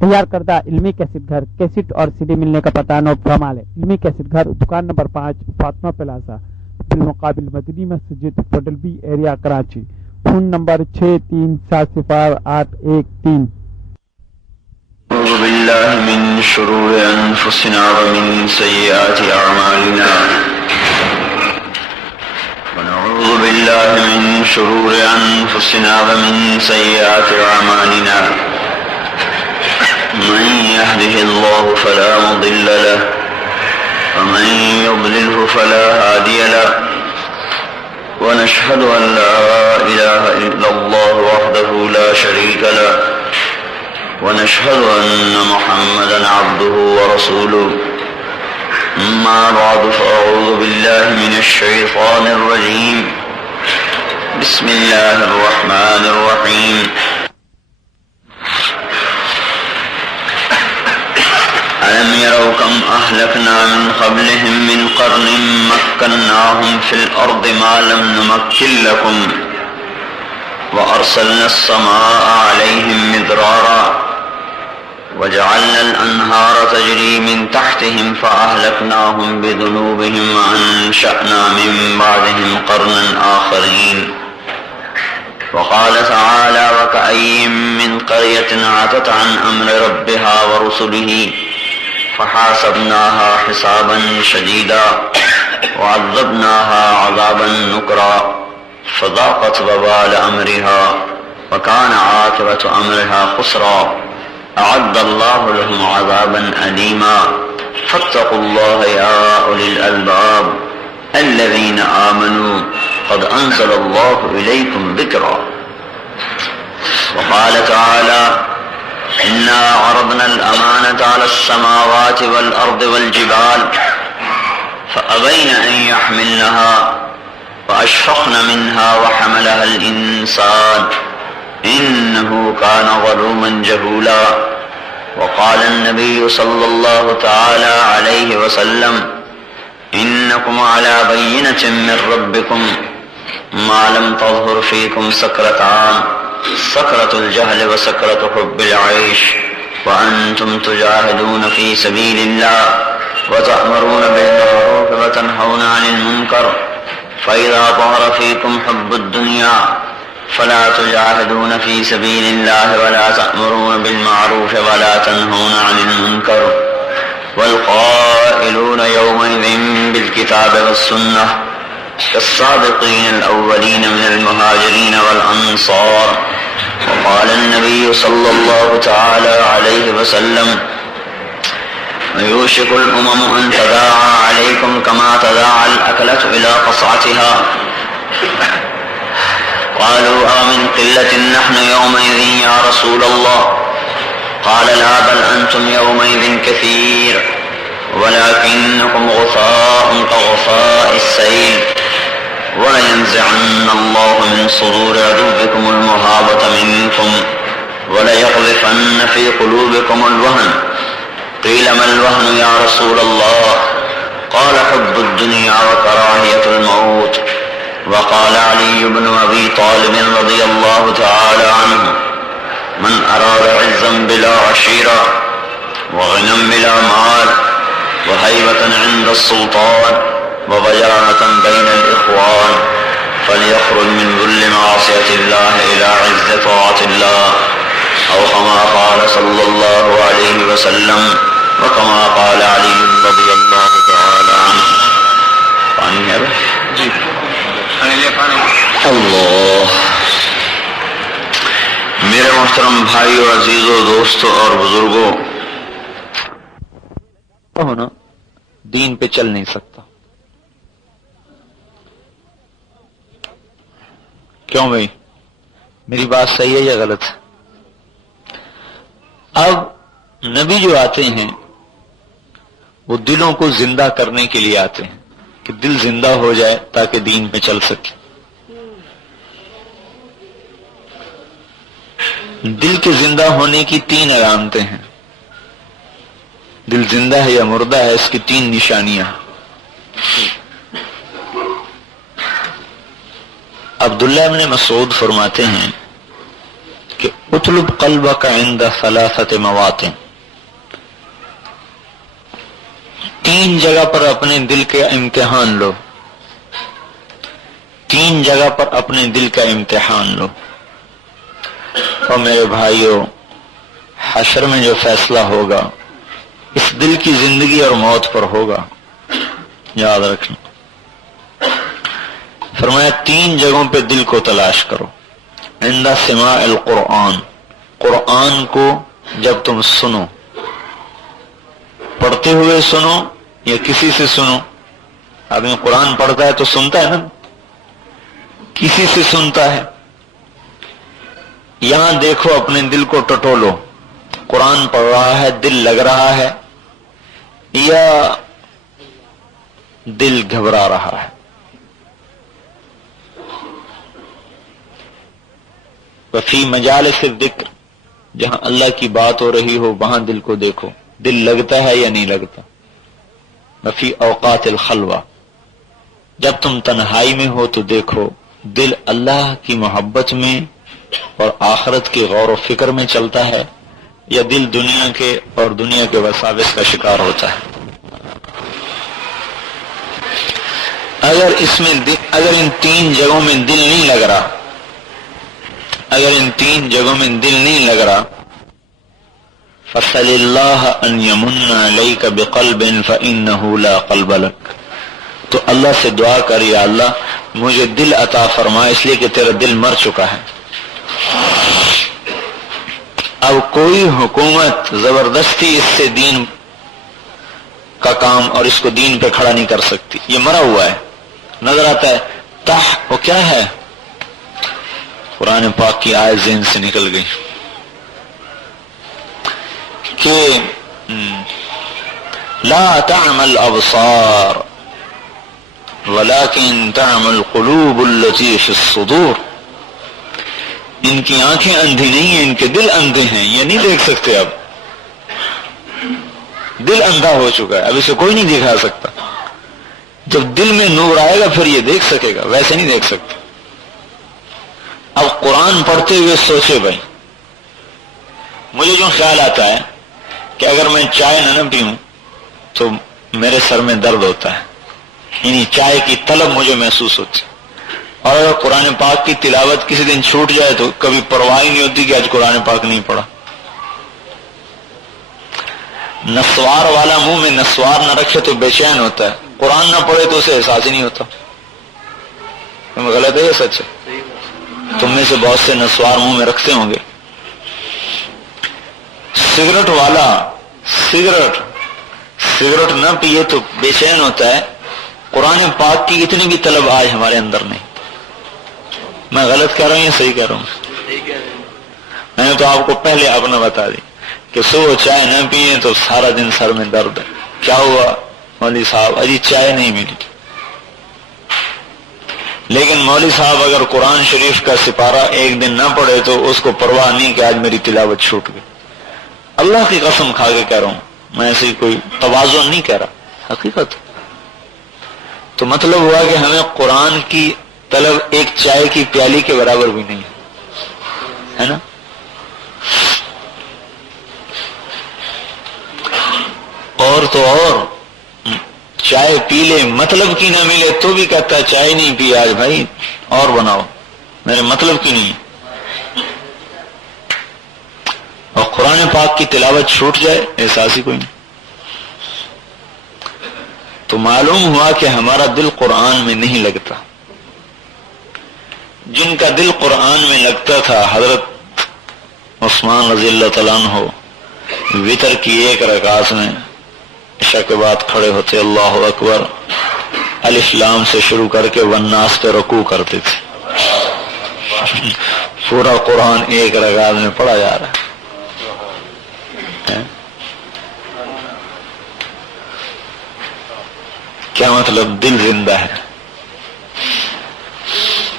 تیار کردہ علمی کیسٹ گھر، کیسٹ اور CD ملنے کا پتہ نوٹ فرما لیں۔ علمی کیسٹ گھر، دکان نمبر 5، فاطمہ پلازا، بالمقابل مدنی مسجد، fiddle be area, Karachi. Phone number 63708113۔ أعوذ بالله من شرور أنفسنا ومن سيئات أعمالنا. ونعوذ بالله من شرور أنفسنا ومن سيئات أعمالنا. من يهده الله فلا مضل له ومن يضلله فلا هادي له. ونشهد أن لا إله إلا الله وحده لا شريك له. ونشهد أن محمدا عبده ورسوله. أما بعد فأعوذ بالله من الشيطان الرجيم. بسم الله الرحمن الرحيم. ألم يروا كم أهلكنا من قبلهم من قرن مكناهم في الأرض ما لم نمكن لكم وأرسلنا السماء عليهم مدرارا وجعلنا الأنهار تجري من تحتهم فأهلكناهم بذنوبهم وأنشأنا من بعدهم قرنا آخرين. وقال تعالى وكأي من قرية عتت عن أمر ربها ورسله فحاسبناها حسابا شديدا وعذبناها عذابا نكرا فذاقت وبال أمرها وكان عاقبة أمرها خسرا. أعد الله لهم عذابا أليما فاتقوا الله يا أولي الألباب الذين آمنوا قد أنزل الله إليكم ذكرا. وقال تعالى إنا عرضنا الأمانة على السماوات والأرض والجبال فأبين أن يحملنها وأشفقن منها وحملها الإنسان إنه كان ظلوما جهولا. وقال النبي صلى الله تعالى عليه وسلم إنكم على بينة من ربكم ما لم تظهر فيكم سكرتان سكرة الجهل وسكرة حب العيش وأنتم تجاهدون في سبيل الله وتأمرون بالمعروف وتنهون عن المنكر فإذا ظهر فيكم حب الدنيا فلا تجاهدون في سبيل الله ولا تأمرون بالمعروف ولا تنهون عن المنكر والقائلون يومئذ بالكتاب والسنة كالسابقين الأولين من المهاجرين والأنصار. وقال النبي صلى الله تعالى عليه وسلم يوشك الأمم أن تداعى عليكم كما تداعى الأكلة إلى قصعتها. قالوا أمن قلة نحن يومئذ يا رسول الله؟ قال لا بل أنتم يومئذ كثير ولكنكم غثاء كغثاء السيل ولينزعن الله من صدور عدوكم المهابة منكم وليقذفن في قلوبكم الوهن. قيل ما الوهن يا رسول الله؟ قال حب الدنيا وكراهية الموت. وقال علي بن أبي طالب رضي الله تعالى عنه من أراد عزا بلا عشيرة وغنى بلا مال وهيبة عند السلطان وضياعة بين الإخوان فليخرج من ذل معصية الله إلى عز طاعة الله أو كما قال صلى الله عليه وسلم وكما قال علي رضي الله تعالى عنه. پانی ہے جی اللہ. میرے محترم بھائیو، عزیزو، دوستو اور بزرگوں، ہونا دین پہ چل نہیں سکتا. کیوں بھائی؟ میری بات صحیح ہے یا غلط ہے؟ اب نبی جو آتے ہیں وہ دلوں کو زندہ کرنے کے لیے آتے ہیں کہ دل زندہ ہو جائے تاکہ دین پہ چل سکے. دل کے زندہ ہونے کی 3 علامتیں ہیں. دل زندہ ہے یا مردہ ہے، اس کی 3 نشانیاں. عبداللہ ابن مسعود فرماتے ہیں کہ اطلب قلبک عند ثلاثۃ مواطن، تین جگہ پر اپنے دل کا امتحان لو، تین جگہ پر اپنے دل کا امتحان لو۔ اور میرے بھائیوں، حشر میں جو فیصلہ ہوگا اس دل کی زندگی اور موت پر ہوگا، یاد رکھنا۔ فرمایا تین جگہوں پہ دل کو تلاش کرو۔ عند سماع القرآن، قرآن کو جب تم سنو، پڑھتے ہوئے سنو یا کسی سے سنو، آدمی قرآن پڑھتا ہے تو سنتا ہے نا، کسی سے سنتا ہے۔ یہاں دیکھو اپنے دل کو ٹٹولو، قرآن پڑھ رہا ہے، دل لگ رہا ہے یا دل گھبرا رہا ہے؟ وفی مجالس الذکر، جہاں اللہ کی بات ہو رہی ہو وہاں دل کو دیکھو، دل لگتا ہے یا نہیں لگتا۔ وفی اوقات الخلوہ، جب تم تنہائی میں ہو تو دیکھو دل اللہ کی محبت میں اور آخرت کی غور و فکر میں چلتا ہے یا دل دنیا کے اور دنیا کے وساوس کا شکار ہوتا ہے۔ اگر ان تین جگہوں میں دل نہیں لگ رہا، اگر ان تین جگہوں میں دل نہیں لگ رہا، فَصَلِ اللَّهَ أَن يَمُنَّ عَلَيْكَ بِقَلْبٍ فَإِنَّهُ لَا قَلْبَ لَكَ، تو اللہ سے دعا کر یا اللہ مجھے دل عطا فرما، اس لیے کہ تیرا دل مر چکا ہے۔ اب کوئی حکومت زبردستی اس سے دین کا کام اور اس کو دین پہ کھڑا نہیں کر سکتی، یہ مرا ہوا ہے۔ نظر آتا ہے وہ کیا ہے؟ قرآن پاک کی آیت ذہن سے نکل گئی کہ لا تعمى الابصار ولكن تعمى القلوب التي في الصدور، ان کی آنکھیں اندھی نہیں ہیں، ان کے دل اندھے ہیں، یہ نہیں دیکھ سکتے۔ اب دل اندھا ہو چکا ہے، اب اسے کوئی نہیں دکھا سکتا۔ جب دل میں نور آئے گا پھر یہ دیکھ سکے گا، ویسے نہیں دیکھ سکتے۔ اب قرآن پڑھتے ہوئے سوچے بھائی، مجھے جو خیال آتا ہے کہ اگر میں چائے نہ پیوں تو میرے سر میں درد ہوتا ہے، یعنی چائے کی طلب مجھے محسوس ہوتی ہے۔ اور اگر قرآن پاک کی تلاوت کسی دن چھوٹ جائے تو کبھی پرواہ ہی نہیں ہوتی کہ آج قرآن پاک نہیں پڑھا۔ نسوار والا منہ میں نسوار نہ رکھے تو بے چین ہوتا ہے، قرآن نہ پڑھے تو اسے احساس ہی نہیں ہوتا۔ غلط ہے یا سچ ہے؟ تم میں سے بہت سے نسوار منہ میں رکھتے ہوں گے۔ سگریٹ والا سگریٹ نہ پیے تو بے چین ہوتا ہے، قرآن پاک کی اتنی بھی طلب آج ہمارے اندر نہیں۔ میں غلط کہہ رہا ہوں یا صحیح کہہ رہا ہوں؟ میں نے تو آپ کو پہلے اپنا بتا دی کہ صبح چائے نہ پیئے تو سارا دن سر میں درد ہے۔ کیا ہوا مولوی صاحب؟ اجی چائے نہیں ملی۔ لیکن مولوی صاحب اگر قرآن شریف کا سپارہ ایک دن نہ پڑھے تو اس کو پرواہ نہیں کہ آج میری تلاوت چھوٹ گئی۔ اللہ کی قسم کھا کے کہہ رہا ہوں، میں ایسی کوئی تواضع نہیں کہہ رہا، حقیقت۔ تو مطلب ہوا کہ ہمیں قرآن کی طلب ایک چائے کی پیالی کے برابر بھی نہیں ہے نا۔ اور تو اور چائے پی لے، مطلب کی نہ ملے تو بھی کہتا ہے چائے نہیں پی آج بھائی، اور بناؤ، میرے مطلب کی نہیں۔ اور قرآن پاک کی تلاوت چھوٹ جائے احساس ہی کوئی نہیں۔ تو معلوم ہوا کہ ہمارا دل قرآن میں نہیں لگتا۔ جن کا دل قرآن میں لگتا تھا، حضرت عثمان رضی اللہ تعالیٰ عنہ وتر کی ایک رکعت میں عشاء کے بعد کھڑے ہوتے، اللہ اکبر، الف لام سے شروع کر کے والناس پہ رکوع کرتے تھے۔ پورا قرآن ایک رکعت میں پڑھا جا رہا ہے۔ کیا مطلب؟ دل زندہ ہے۔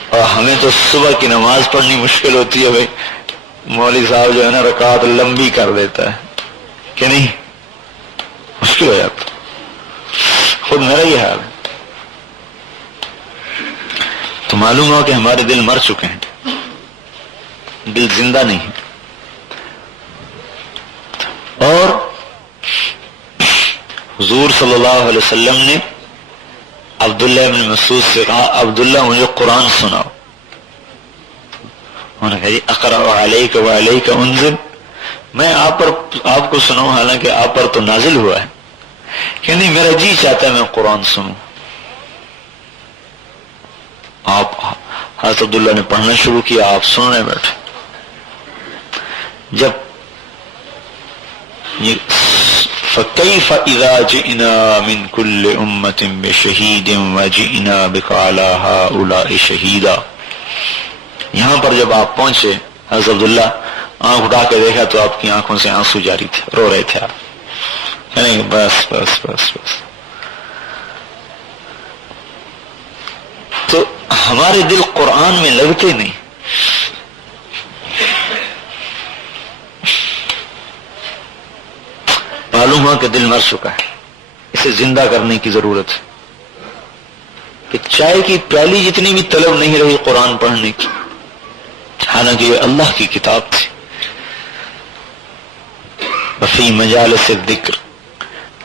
اور ہمیں تو صبح کی نماز پڑھنی مشکل ہوتی ہے بھائی، مولوی صاحب جو ہے نا رکعت لمبی کر دیتا ہے کہ نہیں، مشکل ہو جاتا۔ خود میرا یہ حال ہے۔ تو معلوم ہو کہ ہمارے دل مر چکے ہیں۔ دل زندہ نہیں ہے. اور حضور صلی اللہ علیہ وسلم نے عبداللہ ابن مسعود سے کہا عبداللہ مجھے قرآن سناؤ. انہوں نے کہا جی اقرأ علیک وعلیک انزل، میں آپ کو سناؤں حالانکہ آپ پر تو نازل ہوا ہے. کہ نہیں میرا جی چاہتا ہے میں قرآن سنوں. آپ حضرت عبداللہ نے پڑھنا شروع کیا، آپ سننے بیٹھے. جب فَكَيْفَ إِذَا جِئْنَا مِنْ كُلِّ أُمَّةٍ بِشَهِيدٍ وَجِئْنَا بِكَ عَلَى هَؤُلَاءِ شَهِيدًا. یہاں پر جب آپ پہنچے حضرت عبداللہ آنکھ اٹھا کے دیکھا تو آپ کی آنکھوں سے آنسو جاری تھے، رو رہے تھے آپ. یعنی بس بس بس بس. تو ہمارے دل قرآن میں لگتے نہیں. معلوم ہوا کہ دل مر چکا ہے، اسے زندہ کرنے کی ضرورت ہے. کہ چائے کی پیالی جتنی بھی طلب نہیں رہی قرآن پڑھنے کی، حالانکہ یہ اللہ کی کتاب تھی. وفی مجالس الذکر،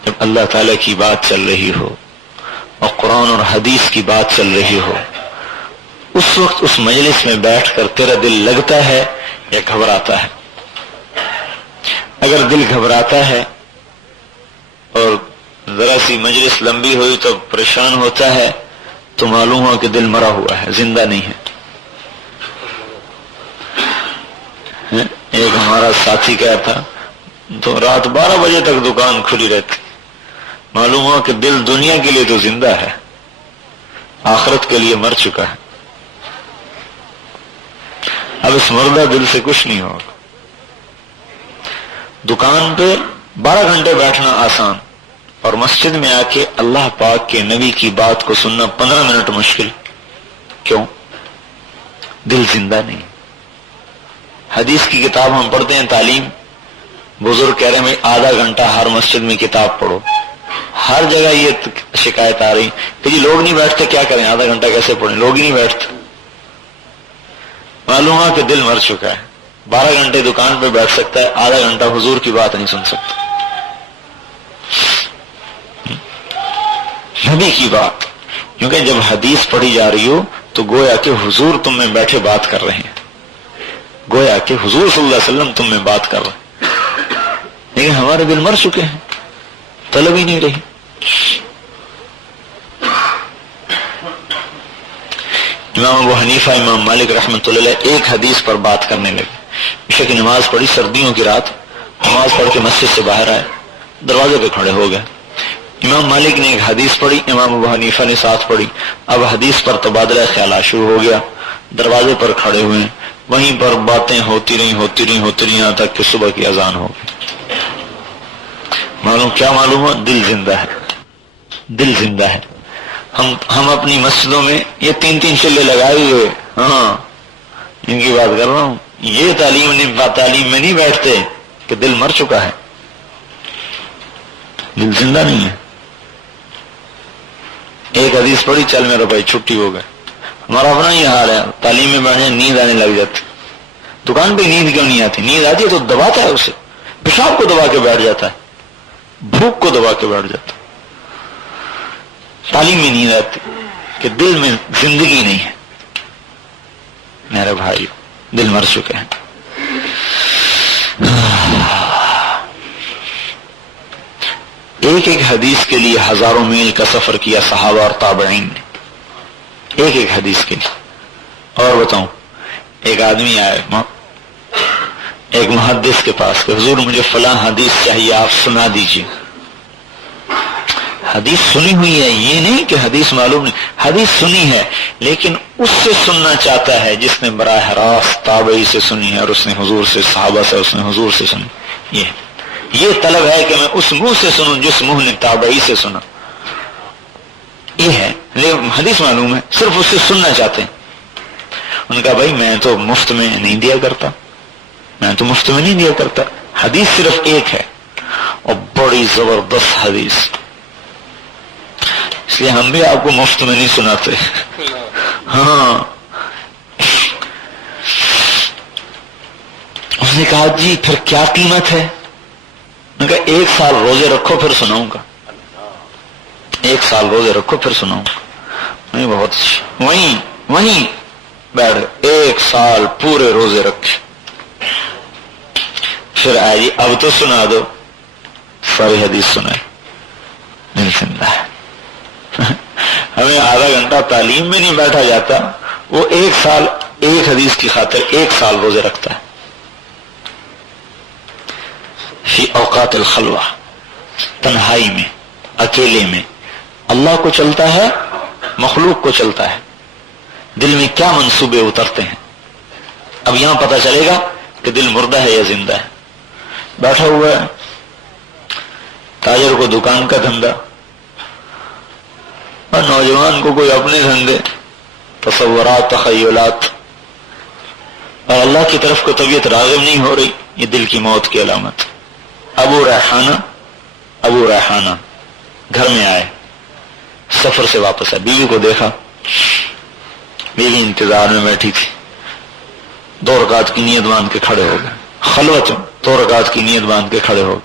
جب اللہ تعالی کی بات چل رہی ہو اور قرآن اور حدیث کی بات چل رہی ہو، اس وقت اس مجلس میں بیٹھ کر تیرا دل لگتا ہے یا گھبراتا ہے؟ اگر دل گھبراتا ہے اور ذرا سی مجلس لمبی ہوئی تو پریشان ہوتا ہے تو معلوم ہوا کہ دل مرا ہوا ہے، زندہ نہیں ہے. ایک ہمارا ساتھی کہا تھا تو رات 12 بجے تک دکان کھلی رہتی. معلوم ہوا کہ دل دنیا کے لیے تو زندہ ہے، آخرت کے لیے مر چکا ہے. اب اس مردہ دل سے کچھ نہیں ہوگا. دکان پہ 12 گھنٹے بیٹھنا آسان، اور مسجد میں آ کے اللہ پاک کے نبی کی بات کو سننا 15 منٹ مشکل. کیوں؟ دل زندہ نہیں. حدیث کی کتاب ہم پڑھتے ہیں، تعلیم، بزرگ کہہ رہے ہیں آدھا گھنٹہ ہر مسجد میں کتاب پڑھو. ہر جگہ یہ شکایت آ رہی کہ جی لوگ نہیں بیٹھتے، کیا کریں، آدھا گھنٹہ کیسے پڑھیں، لوگ ہی نہیں بیٹھتے. معلوم ہوا کہ دل مر چکا ہے. 12 گھنٹے دکان پہ بیٹھ سکتا ہے، آدھا گھنٹہ حضور کی بات نہیں سن سکتا، نبی کی بات. کیونکہ جب حدیث پڑھی جا رہی ہو تو گویا کہ حضور تم میں بیٹھے بات کر رہے ہیں، گویا کہ حضور صلی اللہ علیہ وسلم تم میں بات کر رہے ہیں. لیکن ہمارے دل مر چکے ہیں، طلب ہی نہیں رہی. امام ابو حنیفہ، امام مالک رحمۃ اللہ علیہ ایک حدیث پر بات کرنے لگے. عشاء کی نماز پڑھی، سردیوں کی رات، نماز پڑھ کے مسجد سے باہر آئے، دروازے پہ کھڑے ہو گئے. امام مالک نے ایک حدیث پڑھی، امام ابو حنیفہ نے ساتھ پڑھی. اب حدیث پر تبادلہ خیالات شروع ہو گیا. دروازے پر کھڑے ہوئے، وہیں پر باتیں ہوتی رہی یہاں تک کہ صبح کی اذان ہو گئی. معلوم ہوا دل زندہ ہے، دل زندہ ہے. ہم اپنی مسجدوں میں یہ 3 چلے لگائے ہوئے، ہاں ان کی بات کر رہا ہوں، یہ تعلیم میں نہیں بیٹھتے کہ دل مر چکا ہے، دل زندہ نہیں ہے. ایک حدیث پڑھی، چل میرا بھائی چھٹی ہو گئے. ہمارا اپنا ہی حال ہے، تعلیم میں بیٹھے نیند آنے لگ جاتی. دکان پہ نیند کیوں نہیں آتی؟ نیند آتی ہے تو دباتا ہے اسے، پیشاب کو دبا کے بیٹھ جاتا ہے، بھوک کو دبا کے بیٹھ جاتا ہے. تعلیم میں نیند آتی کہ دل میں زندگی نہیں ہے. میرے بھائی دل مر چکے ہیں. ایک ایک حدیث کے لیے ہزاروں میل کا سفر کیا صحابہ اور تابعین نے، ایک ایک حدیث کے لیے. اور بتاؤں، ایک آدمی آئے ایک محدث کے پاس کہ حضور مجھے فلاں حدیث چاہیے، آپ سنا دیجیے. حدیث سنی ہوئی ہے، یہ نہیں کہ حدیث معلوم نہیں، حدیث سنی ہے لیکن اس سے سننا چاہتا ہے جس نے براہ راست تابعی سے سنی ہے، اور اس نے حضور سے، صحابہ سے، اس نے حضور سے سنی. یہ طلب ہے کہ میں اس منہ سے سنوں جس منہ نے تابعی سے سنا. یہ ہے، لیکن حدیث معلوم ہے، صرف اس سے سننا چاہتے ہیں. ان کا بھائی میں تو مفت میں نہیں دیا کرتا، میں تو مفت میں نہیں دیا کرتا. حدیث صرف ایک ہے اور بڑی زبردست حدیث، اس لیے ہم بھی آپ کو مفت میں نہیں سناتے. ہاں اس نے کہا جی پھر کیا قیمت ہے؟ میں نے کہا 1 سال روزے رکھو پھر سناؤں گا، 1 سال روزے رکھو پھر سناؤں گا۔ نہیں بہت وہیں بیٹھ 1 سال پورے روزے رکھے، پھر آئی اب تو سنا دو، ساری حدیث سنائے، نہیں سنتا ہے۔ ہمیں آدھا گھنٹہ تعلیم میں نہیں بیٹھا جاتا، وہ 1 سال ایک حدیث کی خاطر 1 سال روزے رکھتا ہے۔ فی اوقات الخلوہ، تنہائی میں، اکیلے میں اللہ کو چلتا ہے، مخلوق کو چلتا ہے، دل میں کیا منصوبے اترتے ہیں۔ اب یہاں پتہ چلے گا کہ دل مردہ ہے یا زندہ ہے۔ بیٹھا ہوا ہے تاجر کو دکان کا دھندا، اور نوجوان کو کوئی اپنے دھندے، تصورات، تخیلات، اور اللہ کی طرف کو طبیعت راغب نہیں ہو رہی، یہ دل کی موت کی علامت۔ ابو ریحانہ گھر میں آئے، سفر سے واپس آئے، بیوی کو دیکھا، بیوی انتظار میں بیٹھی تھی، 2 رکعت کی نیت باندھ کے کھڑے ہو گئے، خلوت 2 رکعت کی نیت باندھ کے کھڑے ہو گئے،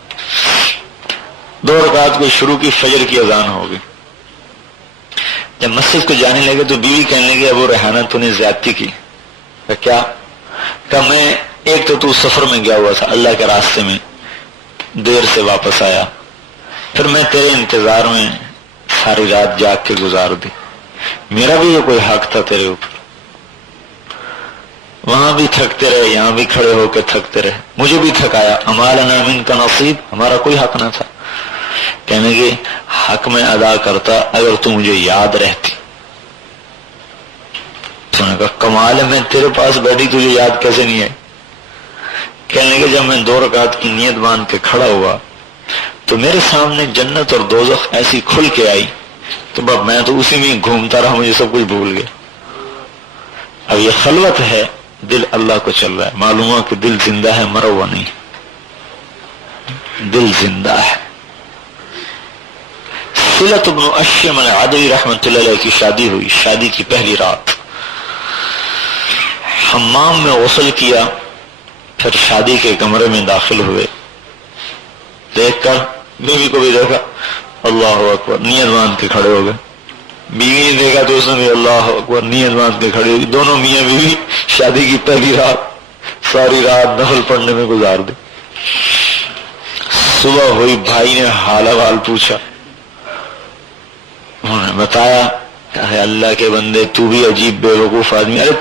2 رکعت کو شروع کی، فجر کی اذان ہو گئی۔ جب مسجد کو جانے لگے تو بیوی کہنے لگی ابو ریحانہ تو نے زیادتی کی۔ کیا؟ کہ میں ایک تو سفر میں گیا ہوا تھا، اللہ کے راستے میں دیر سے واپس آیا، پھر میں تیرے انتظار میں ساری رات جاگ کے گزار دی، میرا بھی یہ کوئی حق تھا تیرے اوپر، وہاں بھی تھکتے رہے، یہاں بھی کھڑے ہو کے تھکتے رہے، مجھے بھی تھکایا، اما لنا منک نصیب، ہمارا کوئی حق نہ تھا۔ کہنے کہ حق میں ادا کرتا اگر تو مجھے یاد رہتی۔ تو نے کہا کمال ہے، میں تیرے پاس بیٹھی تجھے یاد کیسے نہیں ہے؟ کہنے کہ جب میں 2 رکعت کی نیت باندھ کے کھڑا ہوا تو میرے سامنے جنت اور دوزخ ایسی کھل کے آئی، تو بس میں تو اسی میں گھومتا رہا، مجھے سب کچھ بھول گیا۔ اب یہ خلوت ہے، دل اللہ کو چل رہا ہے، معلوم ہوا کہ دل زندہ ہے، مرا ہوا نہیں، دل زندہ ہے۔ صلت بن اشیم العدوی رحمۃ اللہ علیہ کی شادی ہوئی، شادی کی پہلی رات حمام میں غسل کیا، پھر شادی کے کمرے میں داخل ہوئے، دیکھ کر بیوی کو بھی دیکھا، اللہ اکبر، نیت باندھ کے کھڑے ہو گئے، بیوی نے دیکھا تو اس نے بھی اللہ اکبر، نیت باندھ کے کھڑے ہوئی، دونوں میاں بیوی شادی کی پہلی رات ساری رات نفل پڑھنے میں گزار دی۔ صبح ہوئی، بھائی نے حال احوال پوچھا، انہوں نے بتایا کہ اللہ کے بندے تو بھی عجیب بے وقوف آدمی، ارے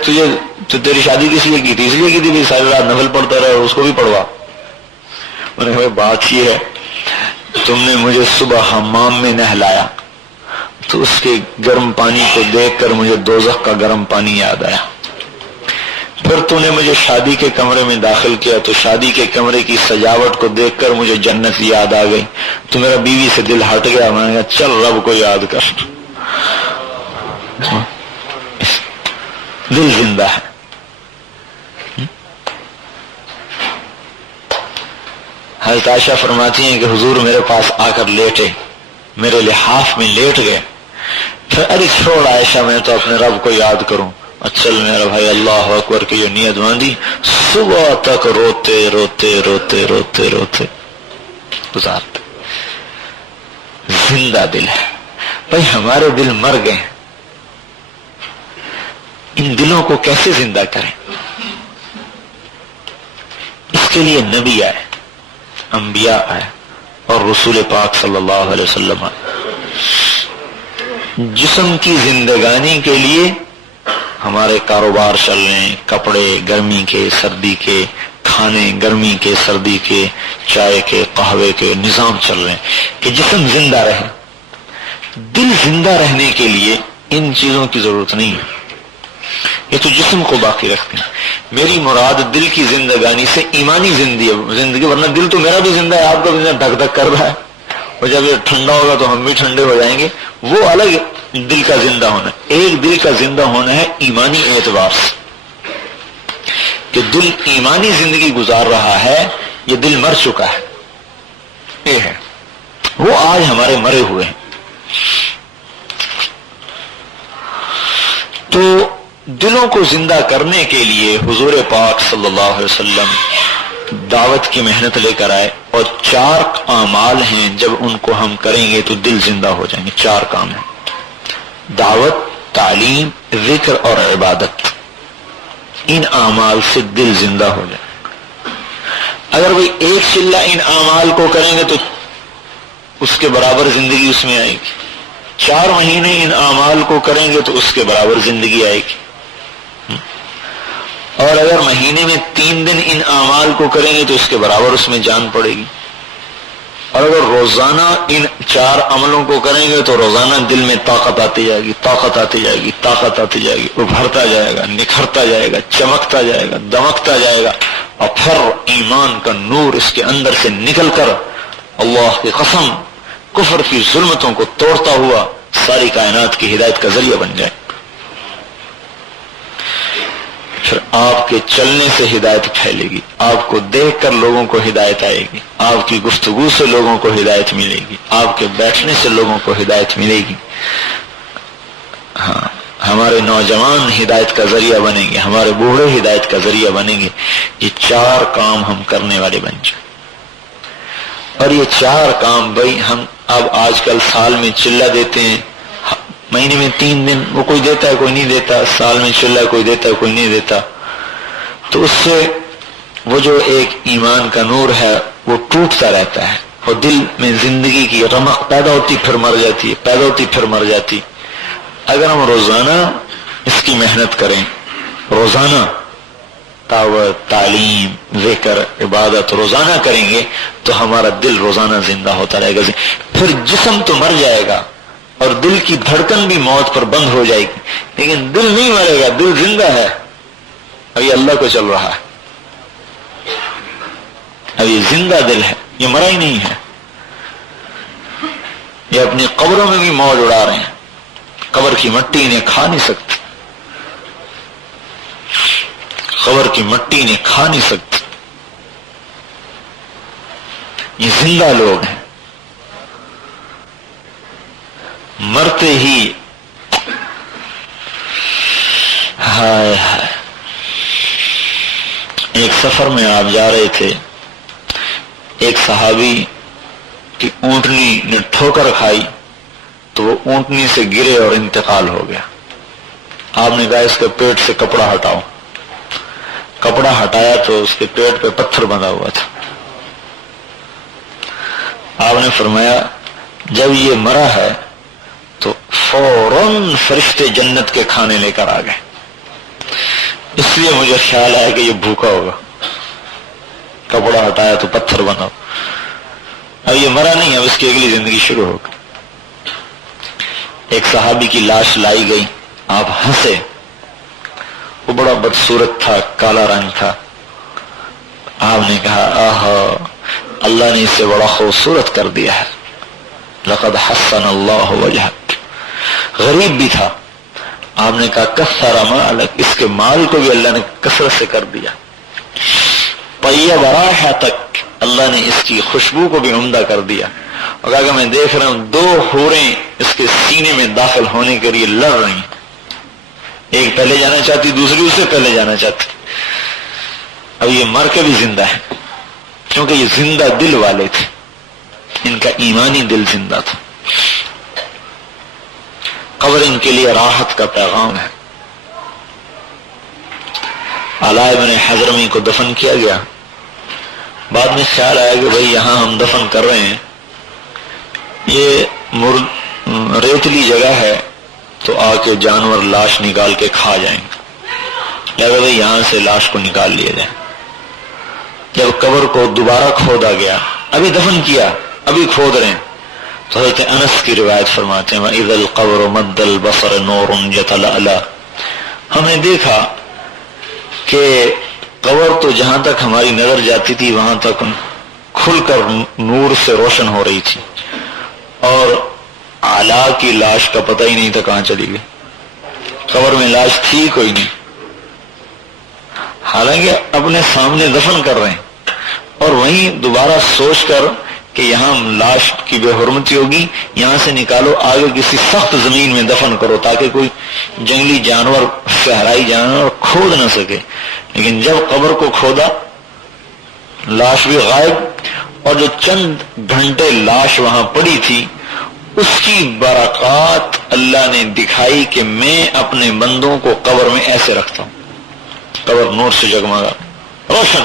تو تیری شادی کس لیے کی تھی؟ اس لیے کی تھی ساری رات نفل پڑھتا رہا، اس کو بھی پڑھوا۔ انہوں نے کہا بات یہ ہے تم نے مجھے صبح حمام میں نہلایا تو اس کے گرم پانی کو دیکھ کر مجھے دوزخ کا گرم پانی یاد آیا، پھر تو نے مجھے شادی کے کمرے میں داخل کیا تو شادی کے کمرے کی سجاوٹ کو دیکھ کر مجھے جنت یاد آ گئی، تو میرا بیوی سے دل ہٹ گیا، میں نے کہا چل رب کو یاد کر۔ دل زندہ ہے۔ حضرت عائشہ فرماتی ہیں کہ حضور میرے پاس آ کر لیٹے، میرے لحاف میں لیٹ گئے، پھر ارے چھوڑ عائشہ میں تو اپنے رب کو یاد کروں، چل میرا بھائی اللہ اکبر کی جو نیت باندھی، صبح تک روتے روتے روتے روتے روتے گزارتے۔ زندہ دل ہے بھائی، ہمارے دل مر گئے، ان دلوں کو کیسے زندہ کریں؟ اس کے لیے نبی آئے، انبیاء آئے، اور رسول پاک صلی اللہ علیہ وسلم آئے۔ جسم کی زندگانی کے لیے ہمارے کاروبار چل رہے ہیں، کپڑے گرمی کے سردی کے، کھانے گرمی کے سردی کے، چائے کے قہوے کے نظام چل رہے ہیں کہ جسم زندہ رہے۔ دل زندہ رہنے کے لیے ان چیزوں کی ضرورت نہیں ہے، یہ تو جسم کو باقی رکھتے ہیں۔ میری مراد دل کی زندگانی سے ایمانی زندگی، ورنہ دل تو میرا بھی زندہ ہے، آپ کا بھی دھک دھک کر رہا ہے، اور جب یہ ٹھنڈا ہوگا تو ہم بھی ٹھنڈے ہو جائیں گے، وہ الگ ہے۔ دل کا زندہ ہونا، ایک دل کا زندہ ہونا ہے ایمانی اعتبار سے، کہ دل ایمانی زندگی گزار رہا ہے، یہ دل مر چکا ہے، یہ ہے وہ آج ہمارے مرے ہوئے ہیں۔ تو دلوں کو زندہ کرنے کے لیے حضور پاک صلی اللہ علیہ وسلم دعوت کی محنت لے کر آئے، اور 4 اعمال ہیں جب ان کو ہم کریں گے تو دل زندہ ہو جائیں گے. 4 کام ہیں: دعوت، تعلیم، ذکر اور عبادت. ان اعمال سے دل زندہ ہو جائے. اگر کوئی ایک چلہ ان اعمال کو کریں گے تو اس کے برابر زندگی اس میں آئے گی. 4 مہینے ان اعمال کو کریں گے تو اس کے برابر زندگی آئے گی. اور اگر مہینے میں 3 دن ان اعمال کو کریں گے تو اس کے برابر اس میں جان پڑے گی. اور اگر روزانہ ان 4 عملوں کو کریں گے تو روزانہ دل میں طاقت آتی جائے گی، طاقت آتی جائے گی، طاقت آتی جائے گی، ابھرتا جائے گا، نکھرتا جائے گا، چمکتا جائے گا، دمکتا جائے گا، اور پھر ایمان کا نور اس کے اندر سے نکل کر اللہ کی قسم کفر کی ظلمتوں کو توڑتا ہوا ساری کائنات کی ہدایت کا ذریعہ بن جائے. پھر آپ کے چلنے سے ہدایت پھیلے گی، آپ کو دیکھ کر لوگوں کو ہدایت آئے گی، آپ کی گفتگو سے لوگوں کو ہدایت ملے گی، آپ کے بیٹھنے سے لوگوں کو ہدایت ملے گی. ہاں، ہمارے نوجوان ہدایت کا ذریعہ بنیں گے، ہمارے بوڑھے ہدایت کا ذریعہ بنیں گے. یہ 4 کام ہم کرنے والے بن جائیں. اور یہ 4 کام بھائی ہم اب آج کل سال میں چلہ دیتے ہیں، مہینے میں 3 دن، وہ کوئی دیتا ہے کوئی نہیں دیتا، سال میں چلہ کوئی دیتا ہے کوئی نہیں دیتا. تو اس سے وہ جو ایک ایمان کا نور ہے وہ ٹوٹتا رہتا ہے، اور دل میں زندگی کی رمق پیدا ہوتی پھر مر جاتی ہے، پیدا ہوتی پھر مر جاتی. اگر ہم روزانہ اس کی محنت کریں، روزانہ دعوت، تعلیم، ذکر، عبادت روزانہ کریں گے تو ہمارا دل روزانہ زندہ ہوتا رہے گا. پھر جسم تو مر جائے گا اور دل کی دھڑکن بھی موت پر بند ہو جائے گی، لیکن دل نہیں مرے گا، دل زندہ ہے. اب یہ اللہ کو چل رہا ہے، اب یہ زندہ دل ہے، یہ مرا ہی نہیں ہے. یہ اپنی قبروں میں بھی موج اڑا رہے ہیں، قبر کی مٹی انہیں کھا نہیں سکتی، قبر کی مٹی انہیں کھا نہیں سکتی. یہ زندہ لوگ ہیں. مرتے ہی ہائے ہائے. ایک سفر میں آپ جا رہے تھے، ایک صحابی کی اونٹنی نے ٹھوکر کھائی تو وہ اونٹنی سے گرے اور انتقال ہو گیا. آپ نے کہا اس کے پیٹ سے کپڑا ہٹاؤ. کپڑا ہٹایا تو اس کے پیٹ پہ پتھر بندھا ہوا تھا. آپ نے فرمایا جب یہ مرا ہے تو فوراً فرشتے جنت کے کھانے لے کر آ گئے، اس لیے مجھے خیال آیا کہ یہ بھوکا ہوگا. کپڑا ہٹایا تو پتھر بنا. اب یہ مرا نہیں، اب اس کی اگلی زندگی شروع ہو گئی. ایک صحابی کی لاش لائی گئی، آپ ہنسے. وہ بڑا بدصورت تھا، کالا رنگ تھا. آپ نے کہا آہا، اللہ نے اسے بڑا خوبصورت کر دیا ہے. لقد حسن اللہ وجہک. غریب بھی تھا. آپ نے کہا کثر مالک، اس کے مال کو بھی اللہ نے کثرت سے کر دیا. طیب رائحتک، اللہ نے اس کی خوشبو کو بھی عمدہ کر دیا. اور کہا کہ میں دیکھ رہا ہوں 2 حوریں اس کے سینے میں داخل ہونے کے لیے لڑ رہی ہیں. ایک پہلے جانا چاہتی، دوسری اسے پہلے جانا چاہتی. اب یہ مر کے بھی زندہ ہے کیونکہ یہ زندہ دل والے تھے، ان کا ایمانی دل زندہ تھا. قبر ان کے لیے راحت کا پیغام ہے. علاء بن حضرمی کو دفن کیا گیا. بعد میں خیال آیا کہ بھئی یہاں ہم دفن کر رہے ہیں، یہ ریتلی جگہ ہے تو آ کے جانور لاش نکال کے کھا جائیں گے، لگا بھئی یہاں سے لاش کو نکال لیا جائے. جب قبر کو دوبارہ کھودا گیا، ابھی دفن کیا ابھی کھود رہے ہیں، تو حضرت انس کی روایت فرماتے ہیں وَإِذَا الْقَبْرُ مَدَّ الْبَصَرِ نُورٌ يَتَلَأْلَأُ. ہم نے دیکھا کہ قبر تو جہاں تک ہماری نظر جاتی تھی وہاں تک کھل کر نور سے روشن ہو رہی تھی، اور اعلیٰ کی لاش کا پتہ ہی نہیں تھا کہاں چلی گئی. قبر میں لاش تھی کوئی نہیں، حالانکہ اپنے سامنے دفن کر رہے ہیں، اور وہیں دوبارہ سوچ کر کہ یہاں لاش کی بے حرمتی ہوگی، یہاں سے نکالو، آگے کسی سخت زمین میں دفن کرو تاکہ کوئی جنگلی جانور، صحرائی جانور کھود نہ سکے. لیکن جب قبر کو کھودا لاش بھی غائب، اور جو چند گھنٹے لاش وہاں پڑی تھی اس کی برکات اللہ نے دکھائی کہ میں اپنے بندوں کو قبر میں ایسے رکھتا ہوں، قبر نور سے جگمگا روشن.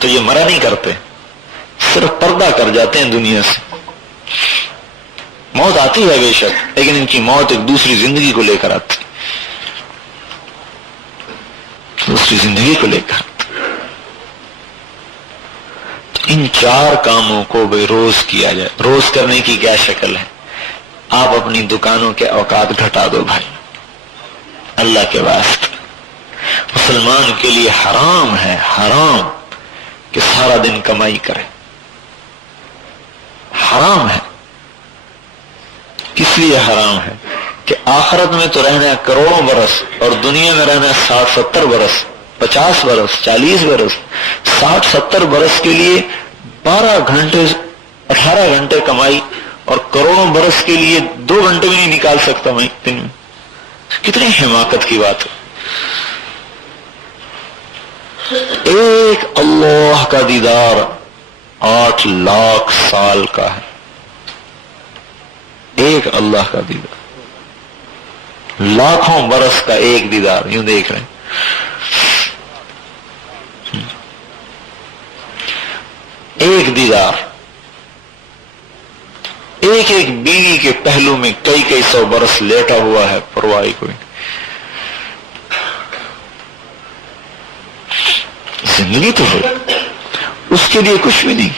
تو یہ مرا نہیں کرتے، صرف پردہ کر جاتے ہیں دنیا سے. موت آتی ہے بے شک، لیکن ان کی موت ایک دوسری زندگی کو لے کر آتی، دوسری زندگی کو لے کر. ان چار کاموں کو بھائی روز کیا جائے. روز کرنے کی کیا شکل ہے؟ آپ اپنی دکانوں کے اوقات گھٹا دو بھائی، اللہ کے واسطے. مسلمان کے لیے حرام ہے، حرام کہ سارا دن کمائی کرے، حرام ہے. کس لیے حرام ہے؟ کہ آخرت میں تو رہنا ہے کروڑوں برس، اور دنیا میں رہنا ہے 60-70 برس، 50 برس، 40 برس. 60-70 برس کے لیے 12 گھنٹے 18 گھنٹے کمائی، اور کروڑوں برس کے لیے 2 گھنٹے بھی نہیں نکال سکتا میں دن میں. کتنی حماقت کی بات ہے. ایک اللہ کا دیدار 8 لاکھ سال کا ہے. ایک اللہ کا دیدار، لاکھوں برس کا ایک دیدار. یوں دیکھ رہے ہیں ایک دیدار. ایک ایک بیوی کے پہلو میں کئی سو برس لیٹا ہوا ہے، پرواہ کوئی. زندگی تو ہو، اس کے لیے کچھ بھی نہیں.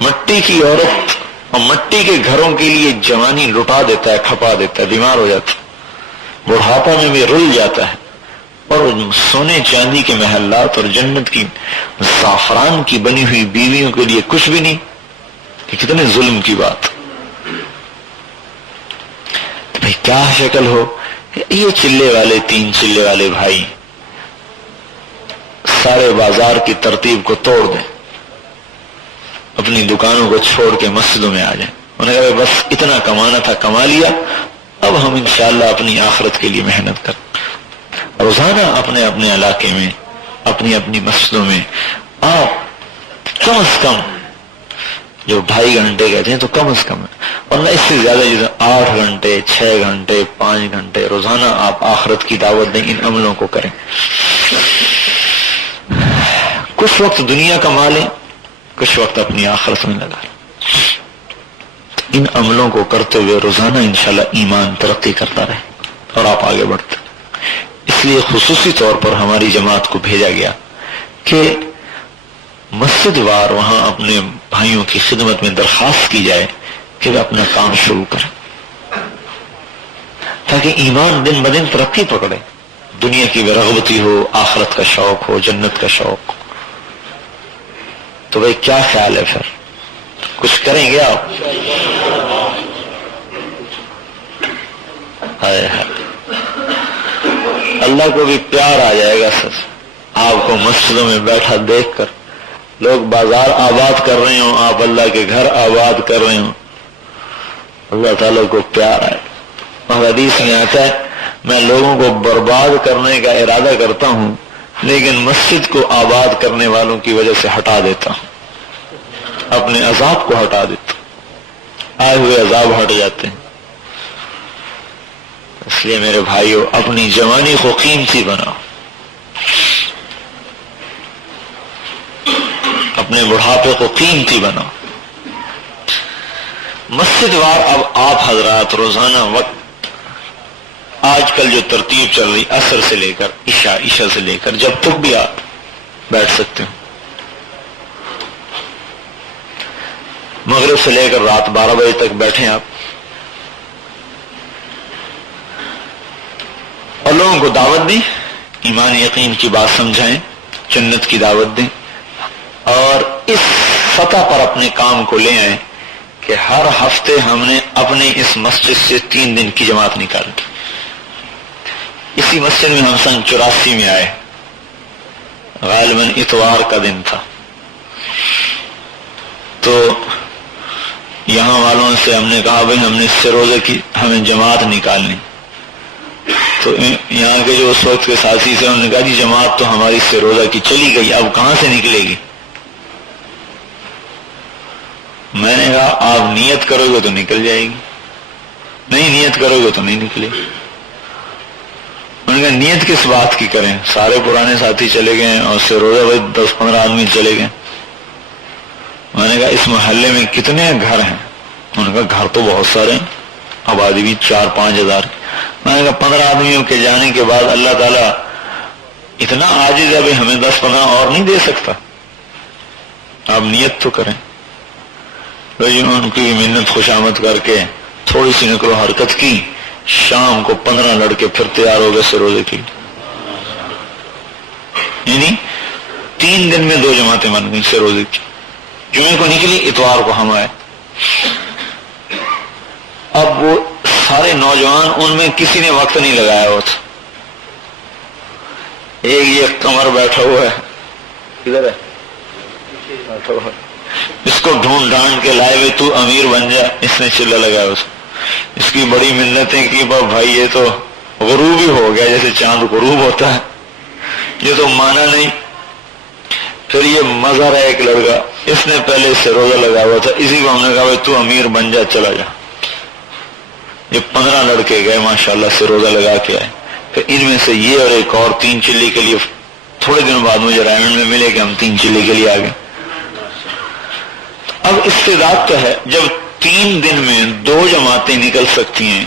مٹی کی عورت اور مٹی کے گھروں کے لیے جوانی لٹا دیتا ہے، کھپا دیتا ہے، بیمار ہو جاتا ہے، بڑھاپا میں بھی رل جاتا ہے. اور سونے چاندی کے محلات اور جنت کی زعفران کی بنی ہوئی بیویوں کے لیے کچھ بھی نہیں. یہ کتنے ظلم کی بات. بھائی کیا شکل ہو. یہ چلے والے 3 چلے والے بھائی سارے بازار کی ترتیب کو توڑ دیں، اپنی دکانوں کو چھوڑ کے مسجدوں میں آ جائیں. انہوں نے کہا بس اتنا کمانا تھا، کما لیا، اب ہم انشاءاللہ اپنی آخرت کے لیے محنت کریں. روزانہ اپنے اپنے علاقے میں، اپنی اپنی مسجدوں میں آپ کم از کم جو 2.5 گھنٹے کہتے ہیں تو کم از کم ہے، اور نہ اس سے زیادہ چیزیں 8 گھنٹے 6 گھنٹے 5 گھنٹے روزانہ آپ آخرت کی دعوت دیں. ان عملوں کو کریں. کچھ وقت دنیا کما لیں، کچھ وقت اپنی آخرت میں لگا لیں. ان عملوں کو کرتے ہوئے روزانہ انشاءاللہ ایمان ترقی کرتا رہے اور آپ آگے بڑھتے. اس لیے خصوصی طور پر ہماری جماعت کو بھیجا گیا کہ مسجد وار وہاں اپنے بھائیوں کی خدمت میں درخواست کی جائے کہ وہ اپنا کام شروع کریں، تاکہ ایمان دن بدن ترقی پکڑے، دنیا کی بے رغبتی ہو، آخرت کا شوق ہو، جنت کا شوق ہو. تو بھائی کیا خیال ہے؟ پھر کچھ کریں گے آپ؟ اللہ کو بھی پیار آ جائے گا سر آپ کو مسجدوں میں بیٹھا دیکھ کر. لوگ بازار آباد کر رہے ہوں، آپ اللہ کے گھر آباد کر رہے ہوں، اللہ تعالیٰ کو پیار آئے. اور حدیث میں آتا ہے میں لوگوں کو برباد کرنے کا ارادہ کرتا ہوں لیکن مسجد کو آباد کرنے والوں کی وجہ سے ہٹا دیتا ہوں، اپنے عذاب کو ہٹا دیتا ہوں، آئے ہوئے عذاب ہٹ جاتے ہیں. اس لیے میرے بھائیوں اپنی جوانی کو قیمتی بناؤ، اپنے بڑھاپے کو قیمتی بناؤ. مسجد وار اب آپ حضرات روزانہ وقت، آج کل جو ترتیب چل رہی عصر سے لے کر عشاء سے لے کر جب تک بھی آپ بیٹھ سکتے ہو، مغرب سے لے کر رات 12 بجے تک بیٹھیں آپ، اور لوگوں کو دعوت دیں، ایمان یقین کی بات سمجھائیں، جنت کی دعوت دیں، اور اس سطح پر اپنے کام کو لے آئیں کہ ہر ہفتے ہم نے اپنے اس مسجد سے 3 دن کی جماعت نکالی. اسی مسجد میں ہم سن 84 میں آئے، غالباً اتوار کا دن تھا. تو یہاں والوں سے ہم نے کہا بھائی ہم نے اس سے روزے کی ہمیں جماعت نکالنی. تو یہاں کے جو اس وقت کے ساتھی سے انہوں نے کہا جی جماعت تو ہماری اس سے روزہ کی چلی گئی، اب کہاں سے نکلے گی؟ میں نے کہا آپ نیت کرو گے تو نکل جائے گی، نہیں نیت کرو گے تو نہیں نکلے گی۔ انہوں نے کہا نیت کس بات کی کریں؟ سارے پرانے ساتھی چلے گئے اور اس سے روزہ بھائی 10-15 آدمی چلے گئے۔ میں نے کہا اس محلے میں کتنے گھر ہیں؟ انہوں نے کہا گھر تو بہت سارے ہیں، آبادی بھی 4-5 ہزار۔ میں نے کہا 15 آدمیوں کے جانے کے بعد اللہ تعالیٰ اتنا عاجز ہے بھائی ہمیں 10-15 اور نہیں دے سکتا؟ آپ نیت تو کریں۔ ان کی منت خوشامد کر کے تھوڑی سی نکلو حرکت کی، شام کو 15 لڑکے پھر تیار ہو گئے سے روزے کی، یعنی 3 دن میں 2 جماعتیں بن گئی سے روزے کی۔ جمعے کو نکلی، اتوار کو ہم آئے۔ اب وہ سارے نوجوان، ان میں کسی نے وقت نہیں لگایا ہوا تھا۔ ایک یہ کمر بیٹھا ہوا ہے، ادھر ہے بیٹھا ہوا، اس کو ڈھونڈ ڈھانڈ کے لائے ہوئے تو امیر بن جا، اس نے چلا لگایا اس کی بڑی منتیں کی، بھائی یہ تو غروب ہی ہو گیا جیسے چاند غروب ہوتا ہے، یہ تو مانا نہیں۔ پھر یہ مظہر ہے ایک لڑکا، اس نے پہلے اس سے روزہ لگا ہوا تھا، اسی کو ہم نے کہا تو امیر بن جا، چلا جا۔ یہ 15 لڑکے گئے ماشاءاللہ سے روزہ لگا کے آئے۔ پھر ان میں سے یہ اور ایک اور 3 چلی کے لیے تھوڑے دن بعد مجھے رائمنڈ میں ملے کہ ہم 3 چلی کے لیے آ گئے۔ اب استعداد تو ہے، جب 3 دن میں 2 جماعتیں نکل سکتی ہیں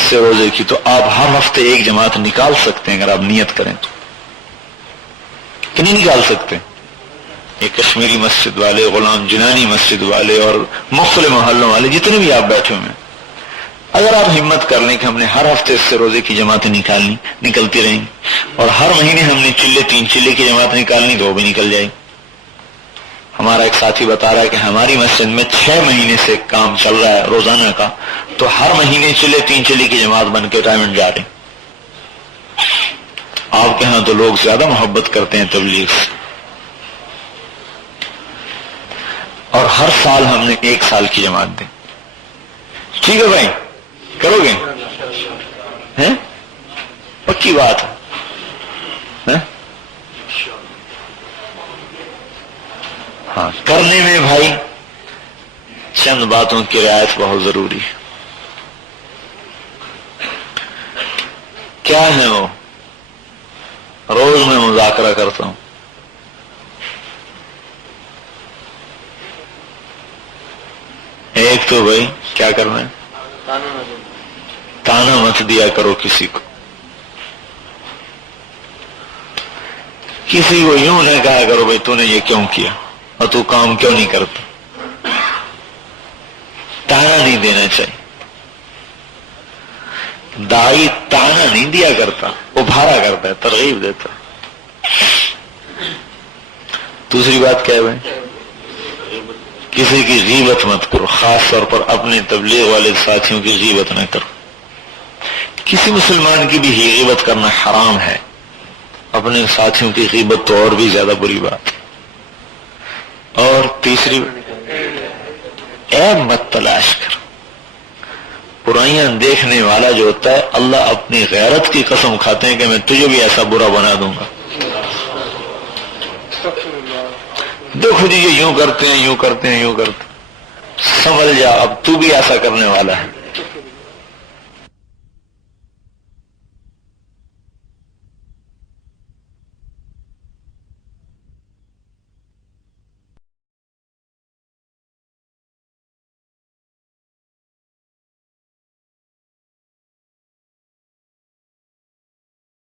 سے روزے کی، تو آپ ہر ہفتے 1 جماعت نکال سکتے ہیں اگر آپ نیت کریں تو، کہ نہیں نکال سکتے؟ یہ کشمیری مسجد والے، غلام جنانی مسجد والے اور مختلف محلوں والے جتنے بھی آپ بیٹھے ہوئے ہیں، اگر آپ ہمت کر لیں کہ ہم نے ہر ہفتے اس سے روزے کی جماعتیں نکالنی، نکلتی رہیں، اور ہر مہینے ہم نے 3 چلے کی جماعت نکالنی، تو وہ بھی نکل جائے۔ ہمارا ایک ساتھی بتا رہا ہے کہ ہماری مسجد میں 6 مہینے سے کام چل رہا ہے روزانہ کا، تو ہر مہینے 3 چلے کی جماعت بن کے ریٹائرمنٹ جا رہے ہیں۔ آپ کے ہاں تو لوگ زیادہ محبت کرتے ہیں تبلیغ سے، اور ہر سال ہم نے 1 سال کی جماعت دی۔ ٹھیک ہے بھائی، کرو گے؟ ہیں؟ پکی بات ہے؟ ہاں، کرنے میں بھائی چند باتوں کی رعایت بہت ضروری ہے۔ کیا ہے وہ؟ روز میں مذاکرہ کرتا ہوں، ایک تو بھائی کیا کرنا ہے؟ تانا مت دیا کرو کسی کو، کسی کو یوں نہ کہا کرو بھائی تو نے یہ کیوں کیا اور تو کام کیوں نہیں کرتا، تانا نہیں دینا چاہیے۔ داعی تانا نہیں دیا کرتا، ابھارا کرتا ہے، ترغیب دیتا ہے۔ دوسری بات کیا ہے بھائی؟ کسی کی غیبت مت کرو، خاص طور پر اپنے تبلیغ والے ساتھیوں کی غیبت نہ کرو۔ کسی مسلمان کی بھی غیبت کرنا حرام ہے، اپنے ساتھیوں کی غیبت تو اور بھی زیادہ بری بات ہے۔ اور تیسری، عیب مت تلاش کر۔ برائیاں دیکھنے والا جو ہوتا ہے، اللہ اپنی غیرت کی قسم کھاتے ہیں کہ میں تجھے بھی ایسا برا بنا دوں گا۔ دیکھو جی یہ یوں کرتے ہیں، یوں کرتے ہیں، یوں کرتے ہیں، سمجھ جا اب تو بھی ایسا کرنے والا ہے۔